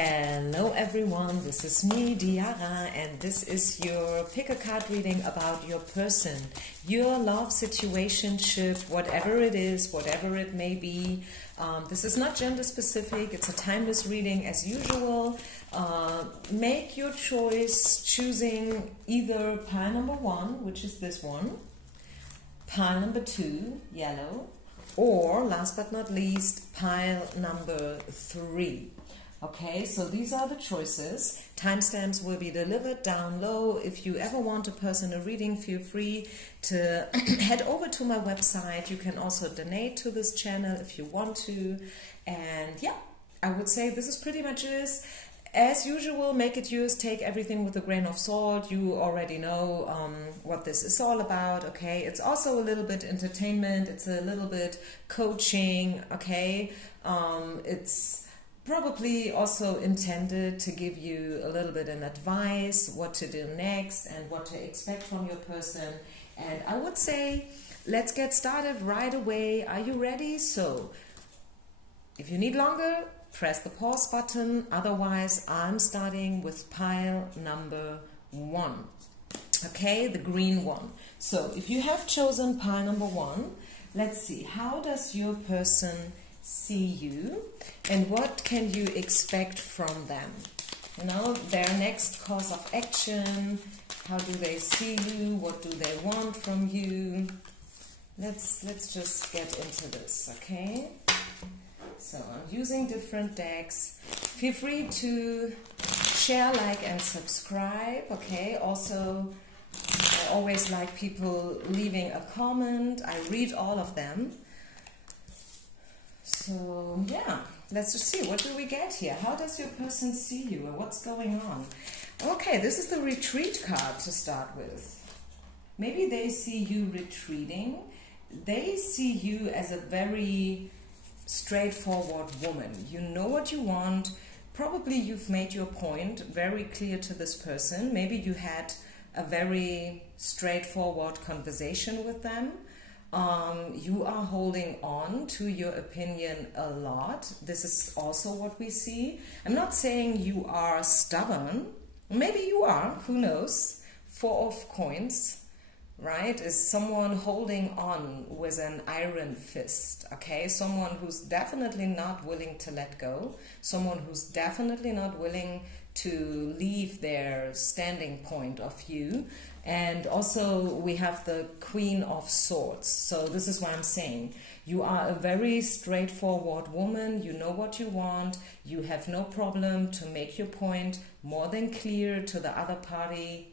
Hello everyone, this is me, Diara, and this is your pick a card reading about your person, your love situationship, whatever it is, whatever it may be. This is not gender specific, it's a timeless reading as usual. Make your choice choosing either pile number 1, which is this one, pile number 2, yellow, or last but not least, pile number 3. Okay, so these are the choices. Timestamps will be delivered down low. If you ever want a personal reading, feel free to head over to my website. You can also donate to this channel if you want to. And yeah, I would say this is pretty much it. As usual, make it yours, take everything with a grain of salt. You already know what this is all about, okay? It's also a little bit entertainment, it's a little bit coaching, okay? It's probably also intended to give you a little bit of advice, what to do next and what to expect from your person. And I would say, let's get started right away. Are you ready? So, if you need longer, press the pause button. Otherwise, I'm starting with pile number 1. Okay, the green one. So, if you have chosen pile number 1, let's see, how does your person see you and what can you expect from them? You know, their next course of action, how do they see you, what do they want from you? Let's just get into this, okay? So I'm using different decks. Feel free to share, like and subscribe, okay? Also, I always like people leaving a comment. I read all of them. So yeah, let's just see, what do we get here? How does your person see you or what's going on? Okay, this is the retreat card to start with. Maybe they see you retreating. They see you as a very straightforward woman. You know what you want. Probably you've made your point very clear to this person. Maybe you had a very straightforward conversation with them. You are holding on to your opinion a lot. This is also what we see. I'm not saying you are stubborn. Maybe you are, who knows? 4 of coins, right? Is someone holding on with an iron fist, okay? Someone who's definitely not willing to let go. Someone who's definitely not willing to leave their standing point of view. And also we have the Queen of Swords. So this is what I'm saying. You are a very straightforward woman. You know what you want. You have no problem to make your point more than clear to the other party.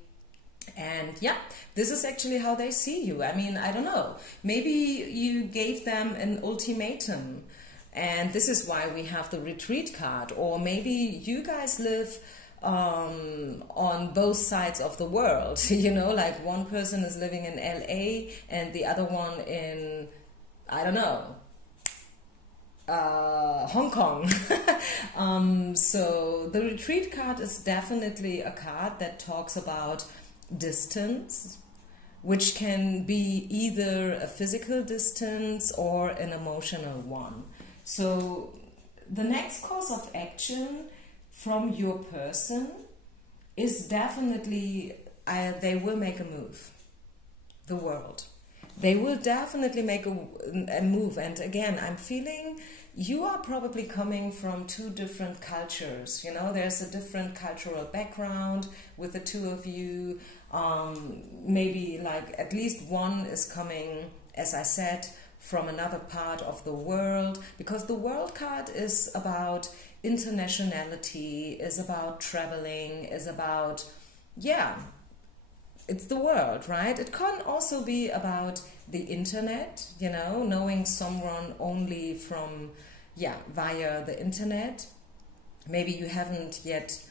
And yeah, this is actually how they see you. I mean, I don't know. Maybe you gave them an ultimatum. And this is why we have the retreat card. Or maybe you guys live on both sides of the world. You know, like one person is living in LA and the other one in, I don't know, Hong Kong. So the retreat card is definitely a card that talks about distance, which can be either a physical distance or an emotional one. So the next course of action from your person is definitely, they will make a move. The world. They will definitely make a move. And again, I'm feeling you are probably coming from 2 different cultures. You know, there's a different cultural background with the 2 of you. Maybe like at least one is coming, as I said, from another part of the world, because the world card is about internationality, is about traveling, is about, yeah, it's the world, right? It can also be about the internet, you know, knowing someone only from, yeah, via the internet. Maybe you haven't yet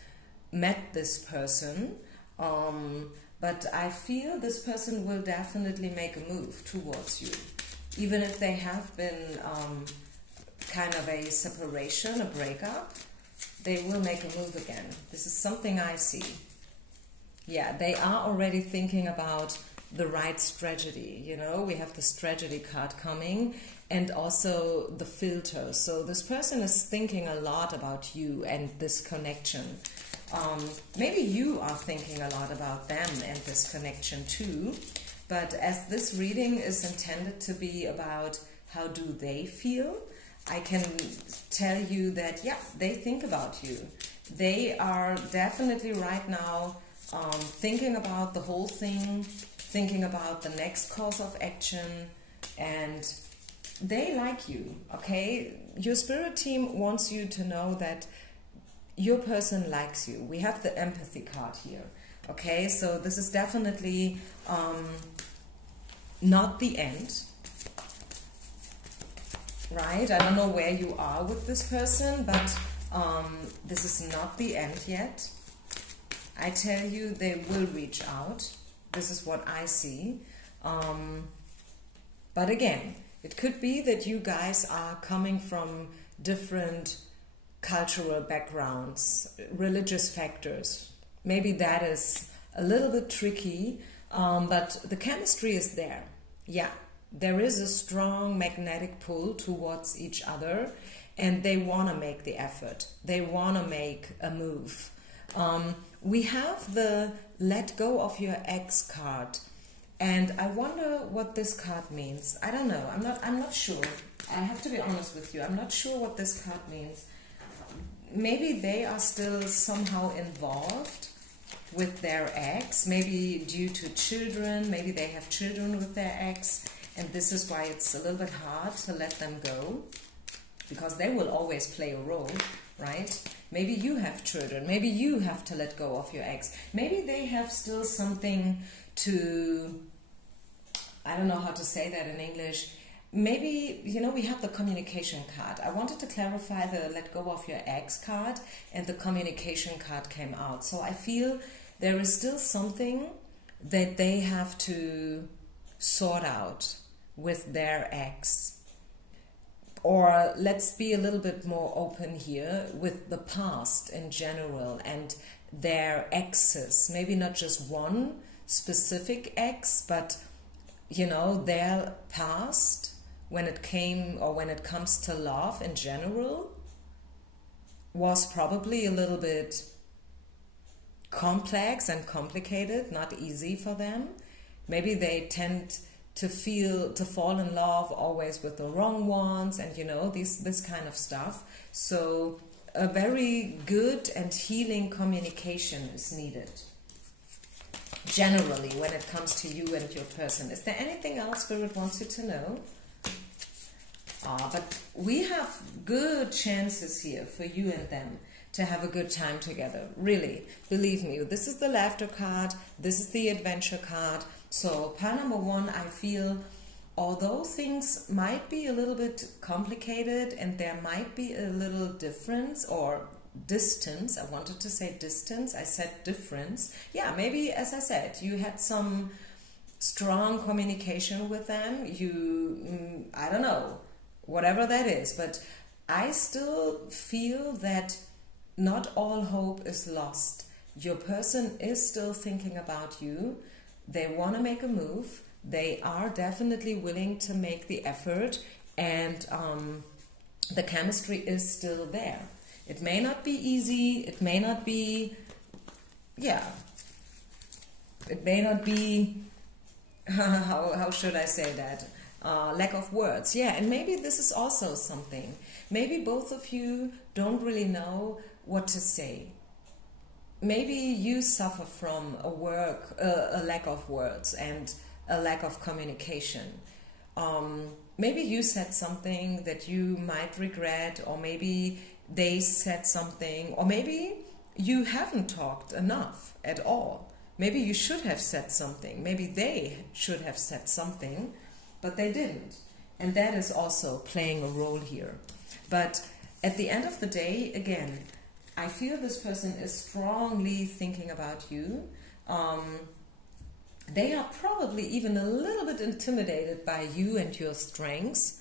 met this person, but I feel this person will definitely make a move towards you. Even if they have been kind of a separation, a breakup, they will make a move again. This is something I see. Yeah, they are already thinking about the right strategy. You know, we have the strategy card coming, and also the filter. So this person is thinking a lot about you and this connection. Maybe you are thinking a lot about them and this connection too. But as this reading is intended to be about how do they feel, I can tell you that, yeah, they think about you. They are definitely right now thinking about the whole thing, thinking about the next course of action, and they like you, okay? Your spirit team wants you to know that your person likes you. We have the empathy card here, okay? So this is definitely not the end, right? I don't know where you are with this person, but this is not the end yet. I tell you, they will reach out. This is what I see. But again, it could be that you guys are coming from different cultural backgrounds, religious factors. Maybe that is a little bit tricky, but the chemistry is there. Yeah, there is a strong magnetic pull towards each other, and they want to make the effort. They want to make a move. We have the let go of your ex card, and I wonder what this card means. I don't know. I'm not sure. I have to be honest with you. I'm not sure what this card means. Maybe they are still somehow involved with their ex, maybe due to children. Maybe they have children with their ex, and this is why it's a little bit hard to let them go, because they will always play a role, right? Maybe you have children. Maybe you have to let go of your ex. Maybe they have still something to, I don't know how to say that in English. Maybe, you know, we have the communication card. I wanted to clarify the let go of your ex card, and the communication card came out. So I feel there is still something that they have to sort out with their ex. Or let's be a little bit more open here with the past in general and their exes. Maybe not just one specific ex, but, you know, their past when it came, or when it comes to love in general, was probably a little bit complex and complicated, not easy for them. Maybe they tend to fall in love always with the wrong ones, and you know, this kind of stuff. So a very good and healing communication is needed generally when it comes to you and your person. Is there anything else Spirit wants you to know? But we have good chances here for you and them to have a good time together. Really, believe me, this is the laughter card, this is the adventure card. So pile number one, I feel, although things might be a little bit complicated and there might be a little difference or distance, I wanted to say distance, I said difference. Yeah, maybe, as I said, you had some strong communication with them, you, I don't know, whatever that is, but I still feel that not all hope is lost. Your person is still thinking about you. They want to make a move. They are definitely willing to make the effort, and the chemistry is still there. It may not be easy. It may not be, yeah, it may not be, how should I say that? Lack of words. Yeah, and maybe this is also something. Maybe both of you don't really know what to say. Maybe you suffer from a lack of words and a lack of communication. Maybe you said something that you might regret, or maybe they said something, or maybe you haven't talked enough at all. Maybe you should have said something. Maybe they should have said something, but they didn't. And that is also playing a role here. But at the end of the day, again, I feel this person is strongly thinking about you. They are probably even a little bit intimidated by you and your strengths,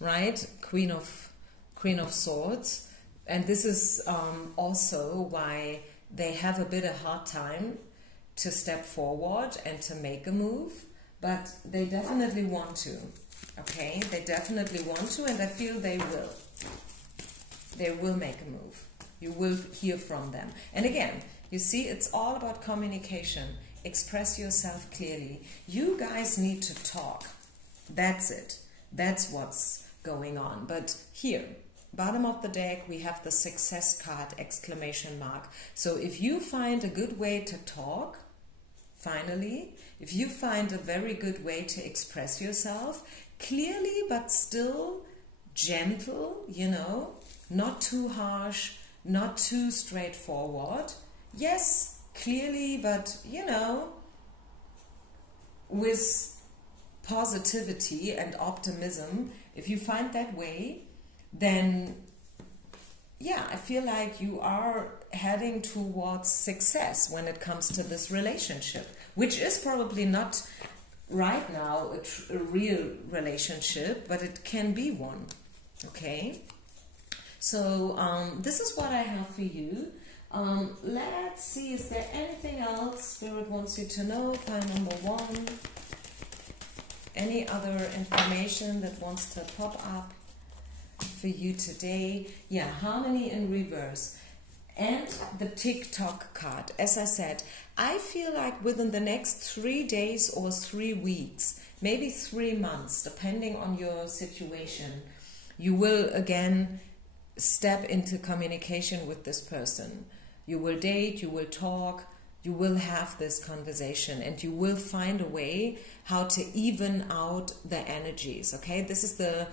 right? Queen of Swords. And this is also why they have a bit of a hard time to step forward and to make a move, but they definitely want to. Okay, they definitely want to, and I feel they will. They will make a move. You will hear from them. And again, you see, it's all about communication. Express yourself clearly. You guys need to talk. That's it. That's what's going on. But here, bottom of the deck, we have the success card, exclamation mark. So if you find a good way to talk, finally, if you find a very good way to express yourself, clearly but still gentle, you know, not too harsh, not too straightforward. Yes, clearly, but, you know, with positivity and optimism, if you find that way, then, yeah, I feel like you are heading towards success when it comes to this relationship, which is probably not right now a real relationship, but it can be one, okay? So this is what I have for you. Let's see, is there anything else Spirit wants you to know? Pile number 1. Any other information that wants to pop up for you today? Yeah, harmony in reverse. And the TikTok card. As I said, I feel like within the next 3 days or 3 weeks, maybe 3 months, depending on your situation, you will again step into communication with this person. You will date, you will talk, you will have this conversation, and you will find a way how to even out the energies, okay? This is the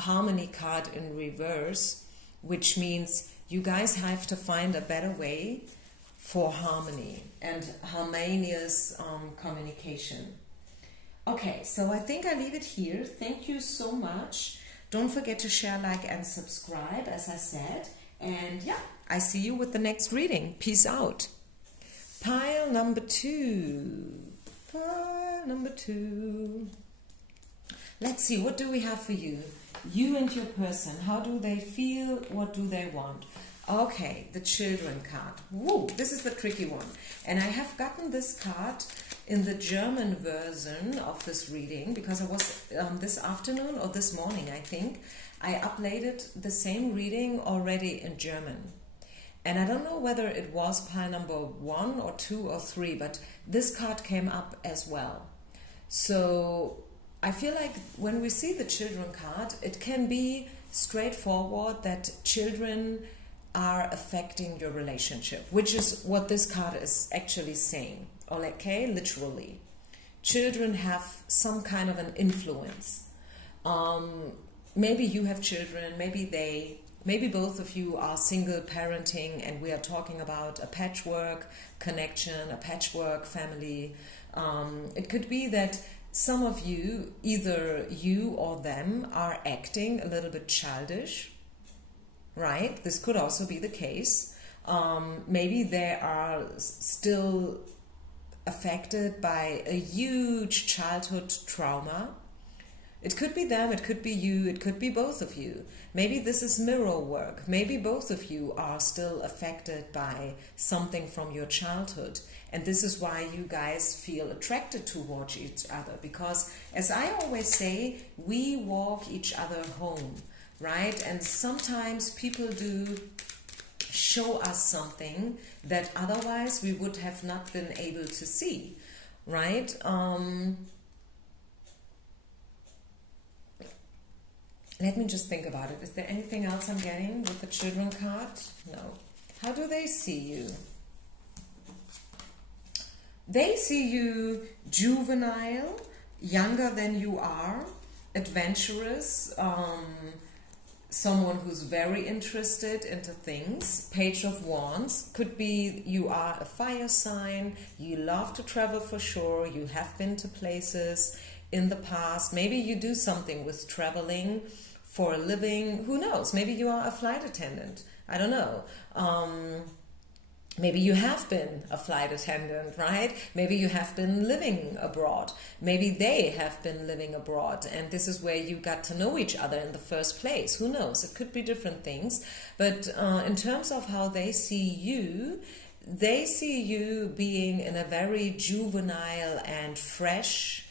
harmony card in reverse, which means you guys have to find a better way for harmony and harmonious communication. Okay, so I think I leave it here. Thank you so much. Don't forget to share, like, and subscribe, as I said. And yeah, I see you with the next reading. Peace out. Pile number 2. Pile number 2. Let's see, what do we have for you? You and your person. How do they feel? What do they want? Okay, the children card. Woo, this is the tricky one. And I have gotten this card in the German version of this reading because I was this afternoon or this morning, I think, I uploaded the same reading already in German. And I don't know whether it was pile number 1 or 2 or 3, but this card came up as well. So I feel like when we see the children card, it can be straightforward that children are affecting your relationship, which is what this card is actually saying. Okay, literally. Children have some kind of an influence. Maybe you have children, maybe both of you are single parenting, and we are talking about a patchwork connection, a patchwork family. It could be that some of you, either you or them, are acting a little bit childish, right? This could also be the case. Maybe they are still affected by a huge childhood trauma. It could be them, it could be you, it could be both of you. Maybe this is mirror work. Maybe both of you are still affected by something from your childhood. And this is why you guys feel attracted towards each other. Because, as I always say, we walk each other home, right? And sometimes people do show us something that otherwise we would have not been able to see, right? Let me just think about it. Is there anything else I'm getting with the children card? No. How do they see you? They see you juvenile, younger than you are, adventurous, someone who's very interested into things. Page of Wands. Could be you are a fire sign, you love to travel for sure, you have been to places in the past. Maybe you do something with traveling for a living. Who knows? Maybe you are a flight attendant. I don't know. Maybe you have been a flight attendant, right? Maybe you have been living abroad. Maybe they have been living abroad, and this is where you got to know each other in the first place. Who knows? It could be different things. But in terms of how they see you being in a very juvenile and fresh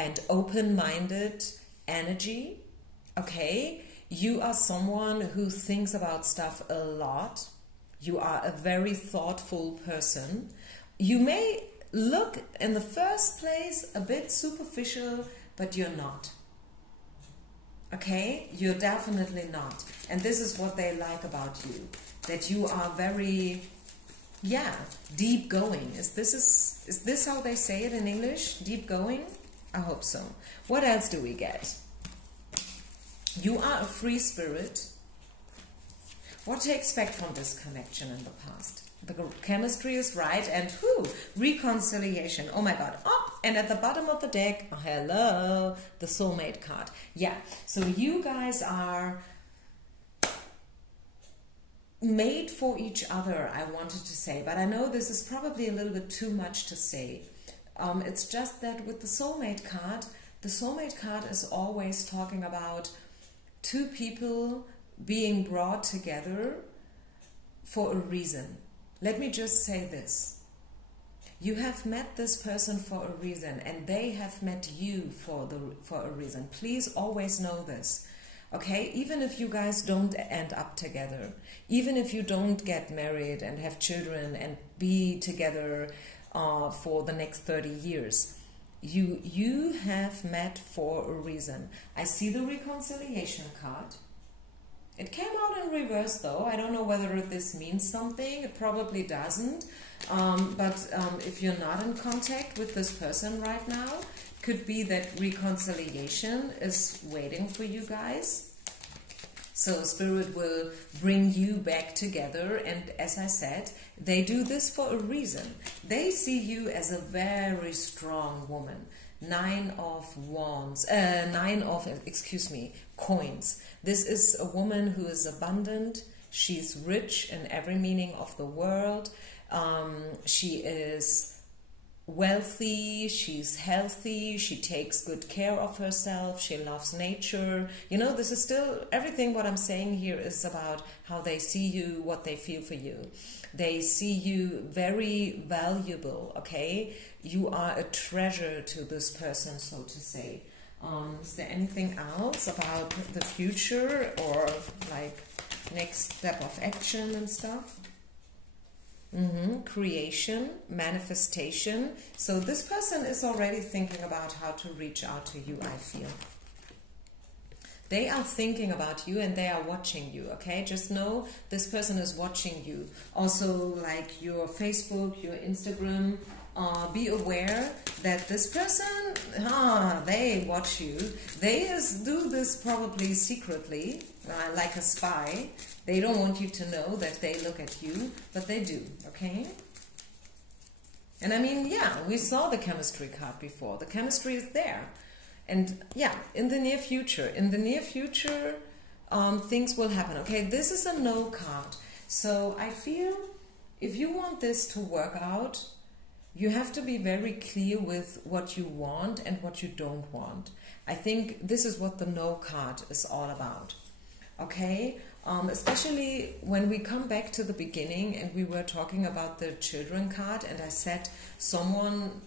and open-minded energy. Okay, you are someone who thinks about stuff a lot. You are a very thoughtful person. You may look in the first place a bit superficial, but you're not. Okay, you're definitely not. And this is what they like about you, that you are very, yeah, deep going. Is this how they say it in English? Deep going? I hope so. What else do we get? You are a free spirit. What to expect from this connection in the past? The chemistry is right, and reconciliation. Oh my God. Oh, and at the bottom of the deck, oh, hello, the soulmate card. Yeah, so you guys are made for each other, I wanted to say, but I know this is probably a little bit too much to say. It's just that with the soulmate card is always talking about two people being brought together for a reason. Let me just say this. You have met this person for a reason, and they have met you for a reason. Please always know this. Okay, even if you guys don't end up together, even if you don't get married and have children and be together for the next 30 years, you have met for a reason. I see the reconciliation card. It came out in reverse though. I don't know whether this means something. It probably doesn't. But if you're not in contact with this person right now, could be that reconciliation is waiting for you guys. So Spirit will bring you back together, and as I said, they do this for a reason. They see you as a very strong woman. Nine of coins. This is a woman who is abundant. She's rich in every meaning of the word. She is wealthy, she's healthy, she takes good care of herself, she loves nature. You know, this is still, everything what I'm saying here is about how they see you, what they feel for you. They see you very valuable, okay? You are a treasure to this person, so to say. Is there anything else about the future or like next step of action and stuff? Creation, manifestation. So this person is already thinking about how to reach out to you, I feel. They are thinking about you and they are watching you, okay? Just know this person is watching you. Also, like your Facebook, your Instagram, be aware that this person, they watch you. They do this probably secretly, like a spy. They don't want you to know that they look at you, but they do, okay? And I mean, yeah, we saw the chemistry card before. The chemistry is there. And yeah, in the near future, things will happen. Okay, this is a no card. So I feel if you want this to work out, you have to be very clear with what you want and what you don't want. I think this is what the no card is all about. Okay, especially when we come back to the beginning and we were talking about the children card, and I said someone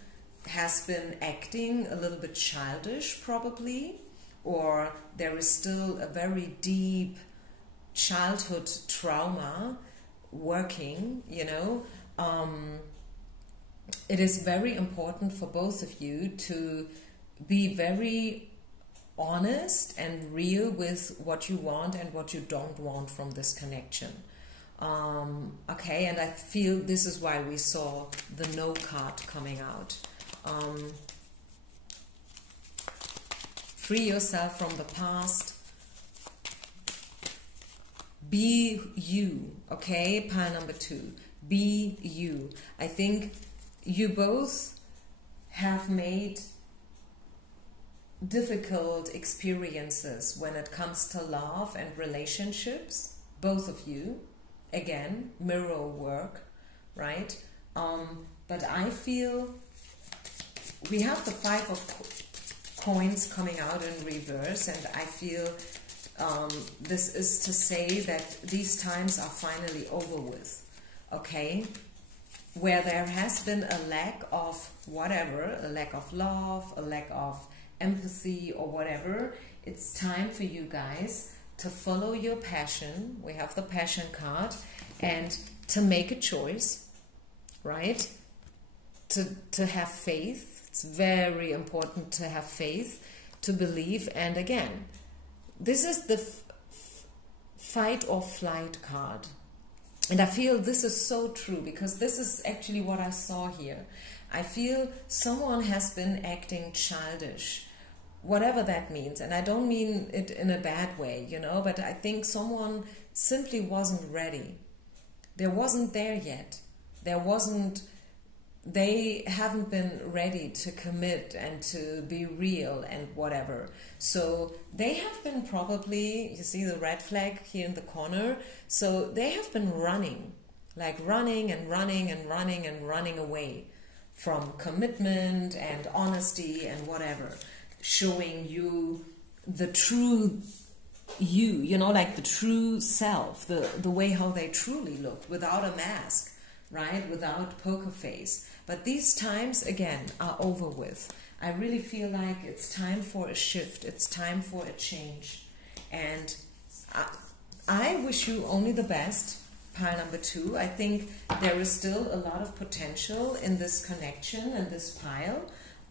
has been acting a little bit childish probably, or there is still a very deep childhood trauma working, you know. It is very important for both of you to be very honest and real with what you want and what you don't want from this connection. Okay, and I feel this is why we saw the no card coming out. Free yourself from the past. Be you, okay? Pile number 2. Be you. I think you both have made difficult experiences when it comes to love and relationships, both of you. Again, mirror work, right? But I feel we have the 5 of coins coming out in reverse, and I feel this is to say that these times are finally over with, okay? Where there has been a lack of whatever, a lack of love, a lack of empathy or whatever. It's time for you guys to follow your passion. We have the passion card, and to make a choice, right? To have faith. It's very important to have faith, to believe. And again, this is the fight or flight card. And I feel this is so true, because this is actually what I saw here. I feel someone has been acting childish, whatever that means. And I don't mean it in a bad way, you know, but I think someone simply wasn't ready. They wasn't there yet. They haven't been ready to commit and to be real and whatever. So they have been probably, you see the red flag here in the corner, so they have been running, like running and running and running and running away from commitment and honesty and whatever, showing you the true you know, like the true self, the way how they truly look, without a mask, right, without poker face. But these times, again, are over with. I really feel like it's time for a shift. It's time for a change. And I wish you only the best, pile number 2. I think there is still a lot of potential in this connection and this pile.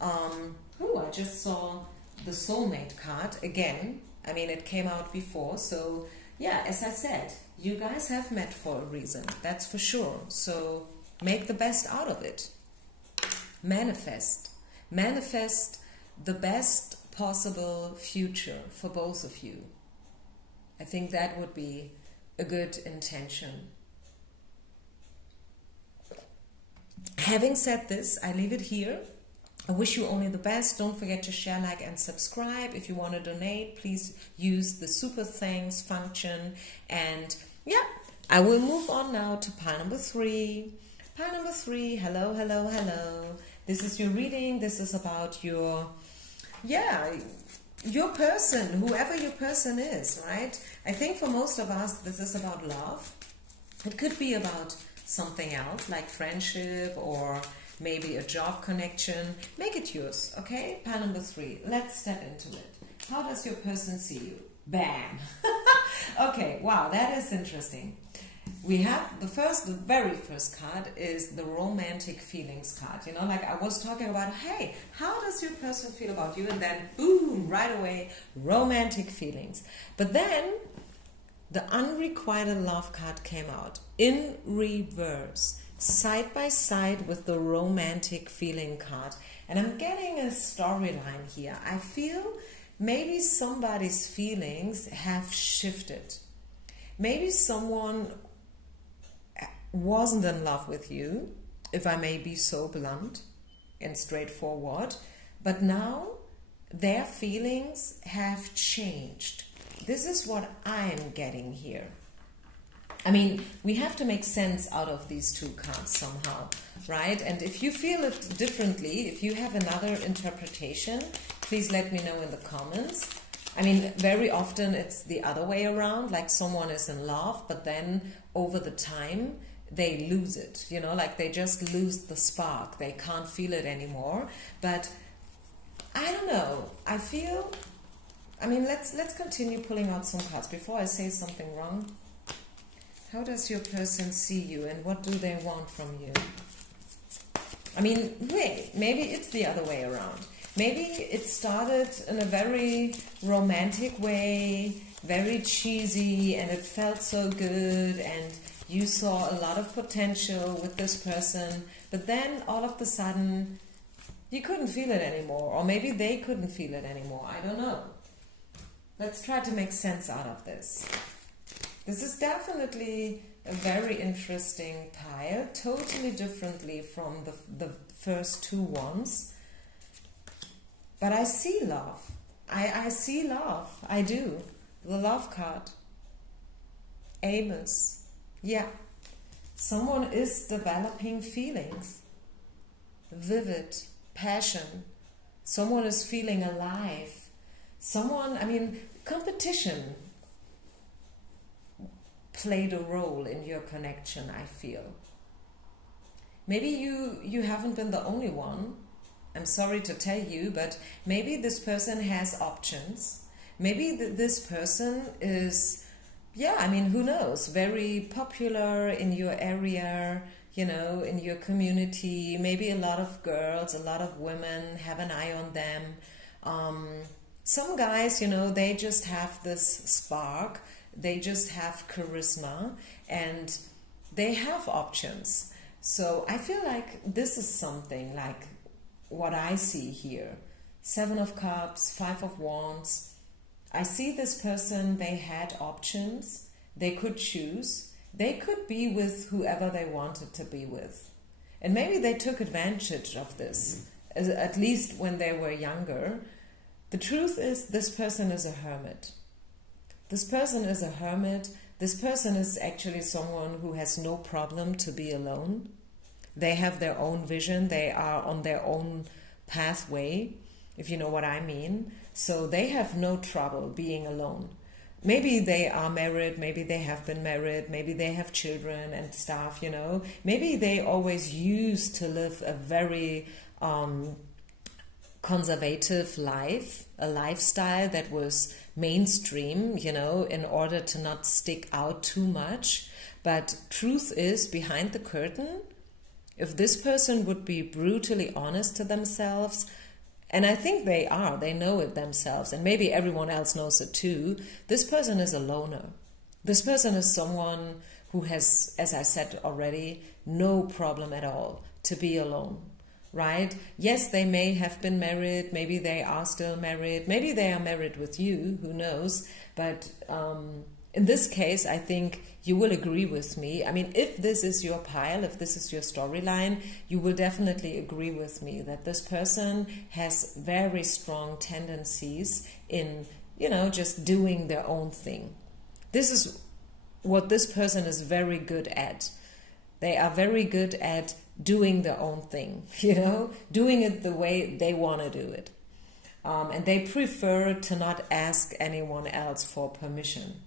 I just saw the soulmate card again. I mean, it came out before. So, yeah, as I said, you guys have met for a reason. That's for sure. So make the best out of it. Manifest the best possible future for both of you. I think that would be a good intention. Having said this, I leave it here. I wish you only the best. Don't forget to share, like, and subscribe. If you want to donate, please use the super thanks function. And yeah, I will move on now to pile number 3. Pile number 3, hello, hello, hello. This is your reading. This is about your person, whoever your person is, right? I think for most of us, this is about love. It could be about something else, like friendship or maybe a job connection. Make it yours, okay? Pile number 3. Let's step into it. How does your person see you? Bam! Okay, wow, that is interesting. We have the very first card is the romantic feelings card. You know, like I was talking about, hey, how does your person feel about you? And then, boom, right away, romantic feelings. But then the unrequited love card came out in reverse, side by side with the romantic feeling card. And I'm getting a storyline here. I feel maybe somebody's feelings have shifted. Maybe someone wasn't in love with you, if I may be so blunt and straightforward, but now their feelings have changed. This is what I'm getting here. I mean, we have to make sense out of these 2 cards somehow, right? And if you feel it differently, if you have another interpretation, please let me know in the comments. I mean, very often it's the other way around, like someone is in love, but then over the time, they lose it, you know, like they just lose the spark. They can't feel it anymore. But I don't know. I feel, I mean, let's continue pulling out some cards before I say something wrong. How does your person see you and what do they want from you? I mean, wait, maybe it's the other way around. Maybe it started in a very romantic way, very cheesy, and it felt so good, and you saw a lot of potential with this person, but then all of a sudden you couldn't feel it anymore, or maybe they couldn't feel it anymore. I don't know. Let's try to make sense out of this. This is definitely a very interesting pile, totally differently from the first 2 ones. But I see love. I see love. I do. The love card. Amos. Yeah, someone is developing feelings, vivid, passion. Someone is feeling alive. Someone, I mean, competition played a role in your connection, I feel. Maybe you haven't been the only one I'm sorry to tell you, but maybe this person has options. Maybe this person is, yeah, I mean, who knows, very popular in your area, you know, in your community. Maybe a lot of girls, a lot of women have an eye on them. Some guys, you know, they just have this spark, they just have charisma, and they have options. So I feel like this is something like what I see here. 7 of Cups, 5 of Wands. I see this person, they had options, they could choose, they could be with whoever they wanted to be with. And maybe they took advantage of this, at least when they were younger. The truth is, this person is a hermit. This person is a hermit. This person is actually someone who has no problem to be alone. They have their own vision. They are on their own pathway, if you know what I mean. So they have no trouble being alone. Maybe they are married, maybe they have been married, maybe they have children and stuff, you know. Maybe they always used to live a very conservative life, a lifestyle that was mainstream, you know, in order to not stick out too much. But truth is, behind the curtain, if this person would be brutally honest to themselves, and I think they are, they know it themselves, and maybe everyone else knows it too, this person is a loner. This person is someone who has, as I said already, no problem at all to be alone, right? Yes, they may have been married, maybe they are still married, maybe they are married with you, who knows, but in this case, I think you will agree with me. I mean, if this is your pile, if this is your storyline, you will definitely agree with me that this person has very strong tendencies in, you know, just doing their own thing. This is what this person is very good at. They are very good at doing their own thing, you know, doing it the way they want to do it. And they prefer to not ask anyone else for permission.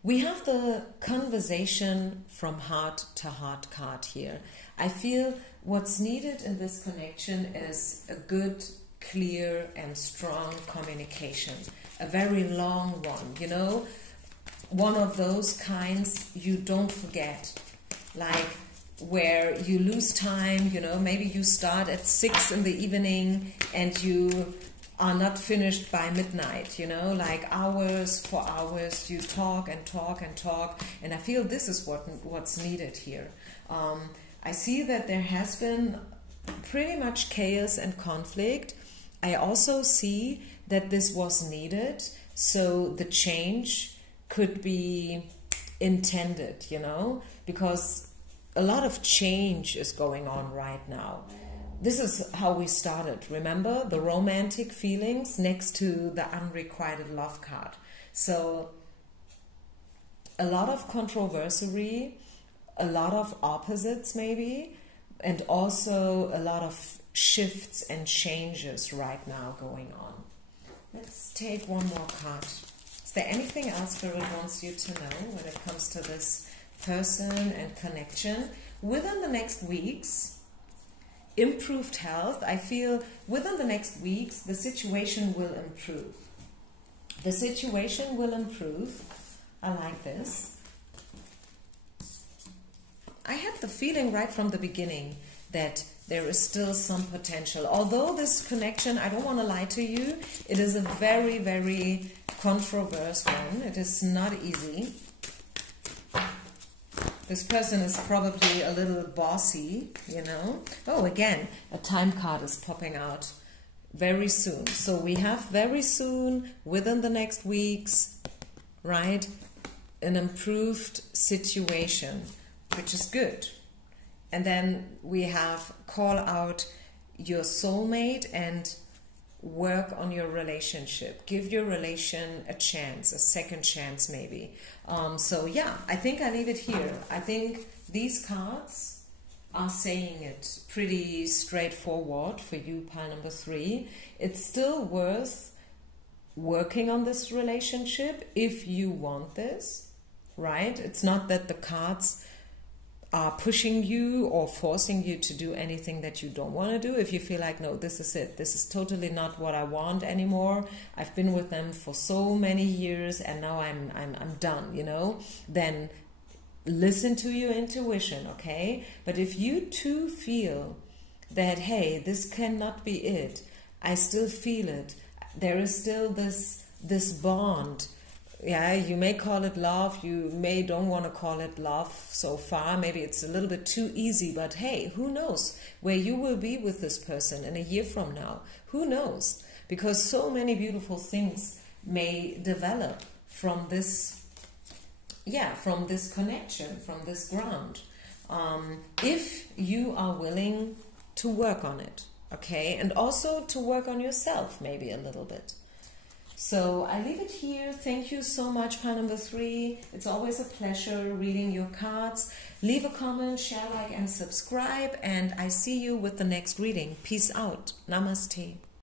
We have the conversation from heart to heart card here. I feel what's needed in this connection is a good, clear and strong communication. A very long one, you know, one of those kinds you don't forget. Like where you lose time, you know, maybe you start at 6 in the evening and you are not finished by midnight, you know, like hours for hours, you talk and talk and talk, and I feel this is what's needed here. I see that there has been pretty much chaos and conflict. I also see that this was needed, so the change could be intended, you know, because a lot of change is going on right now. This is how we started, remember? The romantic feelings next to the unrequited love card. So a lot of controversy, a lot of opposites maybe, and also a lot of shifts and changes right now going on. Let's take one more card. Is there anything else Spirit wants you to know when it comes to this person and connection? Within the next weeks, improved health. I feel within the next weeks, the situation will improve. The situation will improve. I like this. I had the feeling right from the beginning that there is still some potential. Although this connection, I don't want to lie to you, it is a very, very controversial one. It is not easy. This person is probably a little bossy, you know. Oh, again, a time card is popping out very soon. So we have very soon, within the next weeks, right, an improved situation, which is good. And then we have call out your soulmate and work on your relationship. Give your relation a chance, a second chance maybe. So yeah, I think I leave it here. I think these cards are saying it pretty straightforward for you, pile number 3. It's still worth working on this relationship if you want this, right? It's not that the cards are pushing you or forcing you to do anything that you don't want to do. If you feel like, no, this is it, this is totally not what I want anymore, I've been with them for so many years and now I'm done, you know, then listen to your intuition, okay? But if you too feel that, hey, this cannot be it, I still feel it, there is still this bond. Yeah, you may call it love, you may don't want to call it love so far, maybe it's a little bit too easy, but hey, who knows where you will be with this person in a year from now? Who knows? Because so many beautiful things may develop from this, from this connection, from this ground, if you are willing to work on it, okay? And also to work on yourself maybe a little bit. So I leave it here. Thank you so much, pile number 3. It's always a pleasure reading your cards. Leave a comment, share, like, and subscribe. And I see you with the next reading. Peace out. Namaste.